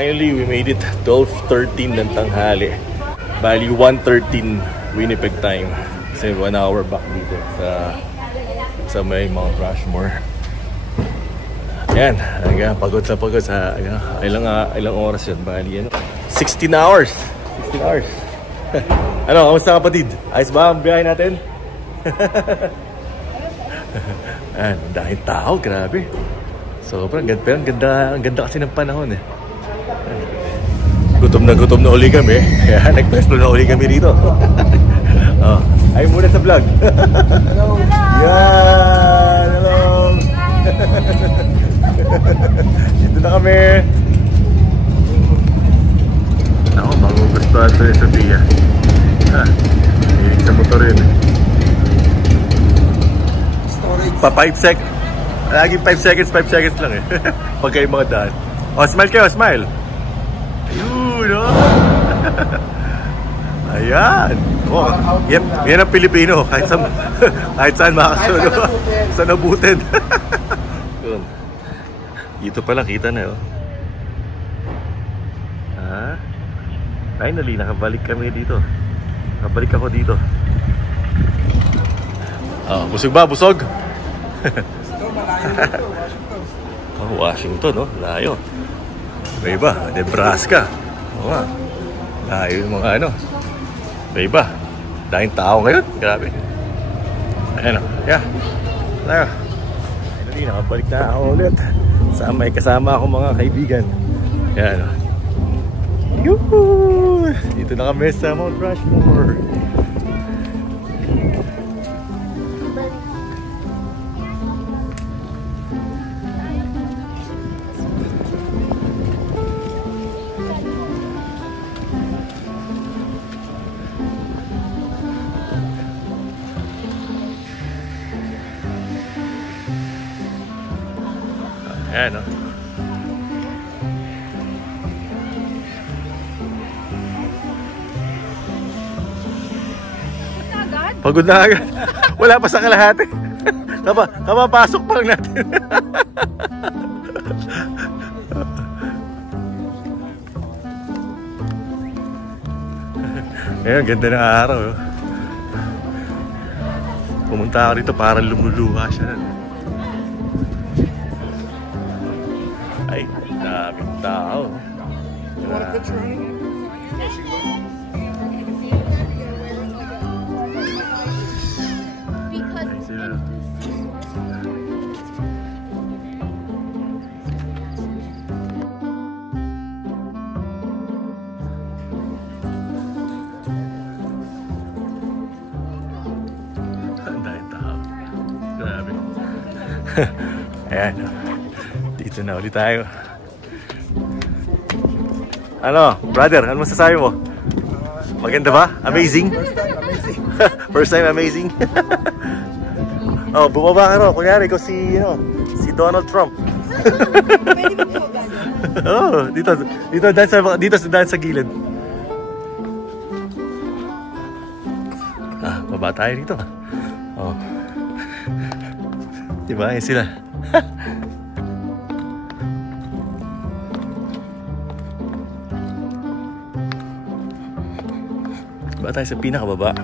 Finally, we made it 12:13 ng tanghali. Bali, 1:13 Winnipeg time. Kasi 1 hour back dito sa may Mount Rushmore. Ayan, pagod sa ilang oras yun. Bali, 16 hours. 16 hours. Ano, kamusta kapatid? Ayos ba ang biyahe natin? Ayan, dahil tao, grabe. Sobrang ganda kasi ng panahon eh. Gutom na uli kami. Kaya nag-pesto na uli kami rito. Oh, ay muna sa vlog. Hello. Yan, hello. Dito na kami. Ako, magugustuhan ito yung Sophia. Hilig sa motor yun. Storage. Pa 5 seconds. Laging 5 seconds lang eh. Pag kayo mga daan. Oh, smile kayo, smile. Ayun, oh. Ayan. Oh, yan ang Pilipino. Kahit saan makakasunod. Sa nabutin. Yun. Dito pala kita na, oh. Ha? Finally, nakabalik kami dito. Nakabalik ako dito. Oh, busog ba? Busog? Oh, Washington, no? Layo. May iba, Nebraska. Oo nga. Layo yung mga ano. May iba. Dahil tao ngayon. Grabe. Ayan o. Yeah. Layo. Finally, nakabalik na ako ulit. May kasama ako mga kaibigan. Ayan o. Yuhuu! Dito na kami sa Mount Rushmore. Ayan o. Pagod na agad. Wala pa sa kalahati. Kapapasok pa lang natin. Ayan, ganda ng araw. Pumunta ako rito para lumuluha siya. Ay, daming tao. Ayan, dito na ulit tayo. Ano, brother, ano masasabi mo? Maganda ba? Amazing? First time amazing? Oh, bumaba ka ro. Kunyari ko si Donald Trump. Pwede mo po Oh, dito sa gilid. Ah, baba tayo dito. Oh. Diba? Yan sila. Diba tayo sa pinakababa?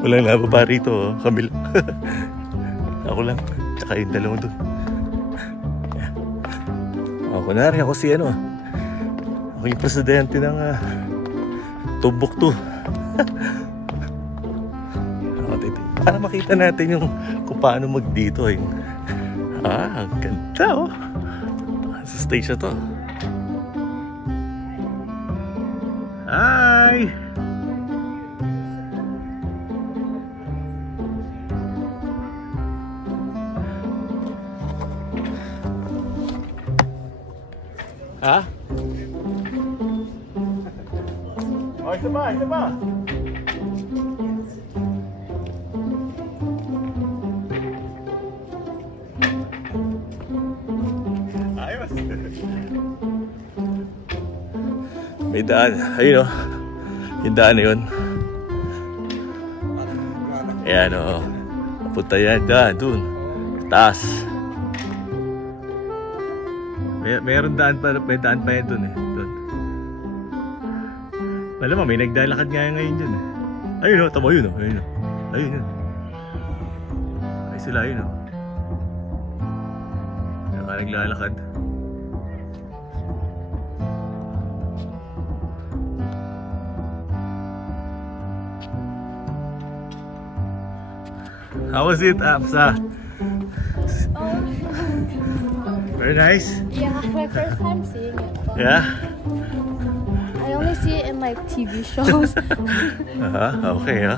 Walang nababa rito, Camille. Ako lang, tsaka yung dalawang doon. Kunwari ako si ako yung presidente ng Timbuktu. Para makita natin yung kung paano magdito. Ang ganda oh. Sa stage na to. Hi! Ha? Oh, isa pa, isa pa. Ayos. May daan. Ayun o. Yung daan na yun. Ayan o. Punta yan. Doon. Taas. Mayroon daan pa. May daan pa yan doon eh. Doon. Alam mo, may nagdalakad nga ngayon dyan eh. Ayun o. Tama yun o. Ayun o. Ayun yun. Ay sila yun o. Naglalakad. How was it, Apsa? Very nice? Yeah, my first time seeing it. Yeah? I only see it in like TV shows. Okay, huh?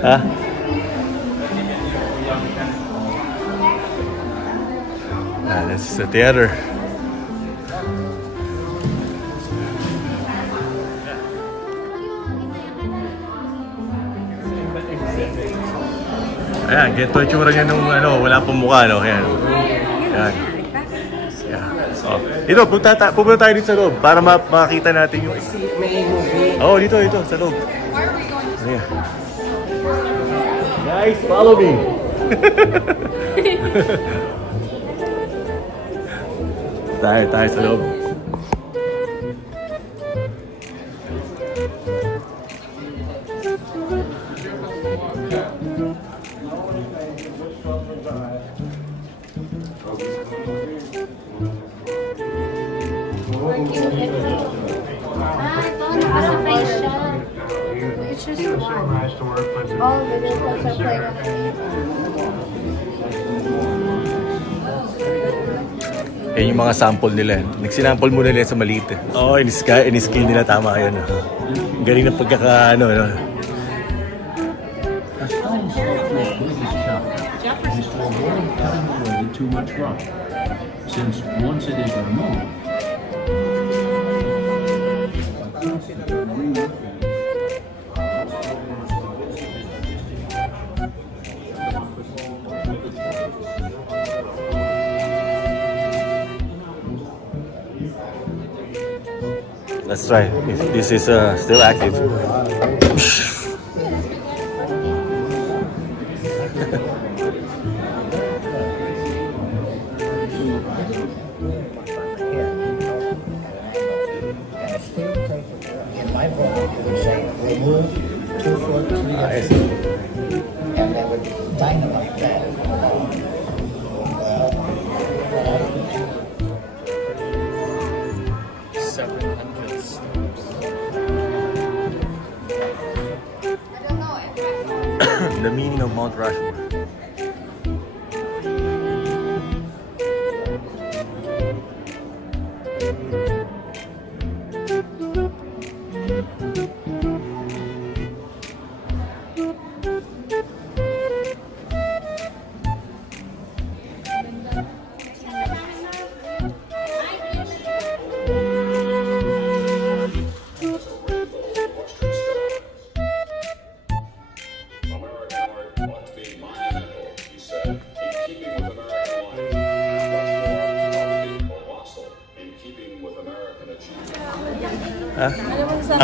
Huh? This is the theater. Ayan, ganito yung tsura niya nung wala pong mukha, no? Ayan. Ayan. Yeah. So, dito, pupunta tayo dito sa loob para makakita natin yung... Oh, dito, sa loob. Ayan. Guys, follow me! tayo sa loob. It's just one. All the vehicles are playing on it. Yan yung mga sample nila. Nagsinample mo nila sa maliit. Oo, in-scale nila. Tama yan. Galing ng pagkakaano. Too much rock. Since once it is removed, let's try if this is still active. In my book, it would say remove 2 foot to your feet, and they would dynamite that. Well, 700 steps. The meaning of Mount Rushmore.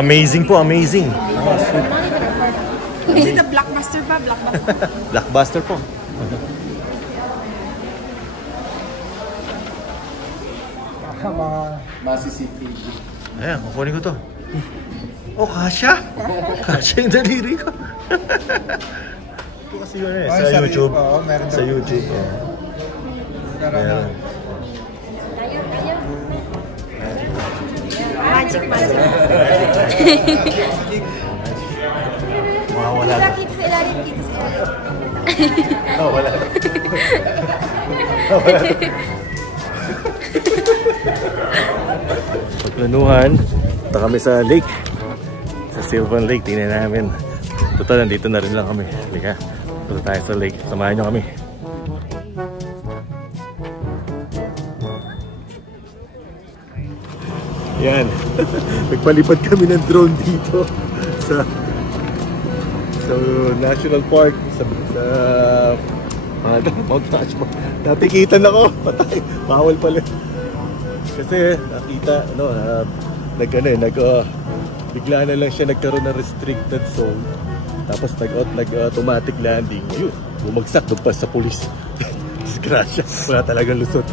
Amazing po, amazing. Is it a blockbuster pa? Blockbuster? Blockbuster po. Mga CCTV. Ayan, kukunin ko to. Oh, kasha? Kasha yung daliri ko. Ito kasi yun eh, sa YouTube. Sa YouTube. Ayan. Magic. Wala. Kita sa ilalim, kita sa ilalim. Oh, wala. Paglanuhan, punta kami sa lake. Sa Sylvan Lake, tingnan namin. Total, nandito na rin lang kami. Halika, punta tayo sa lake. Samahan nyo kami. Yan. Nagpalipad kami ng drone dito sa National Park, sa Mount Rushmore. Napikitan ako. Patay. Bawal pala. Kasi nakita, bigla na lang siya nagkaroon ng restricted zone. Tapos nag-automatic landing. Yun, bumagsak doon pa sa pulis. Disgrasya. Wala talagang lusot.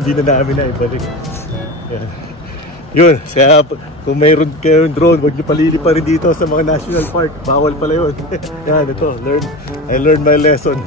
Hindi na namin na ibalik. Yan. Yun, kaya kung mayroon kayong drone, huwag nyo palilipa rin dito sa mga national park. Bawal pala yun. Yan, ito. I learned my lesson.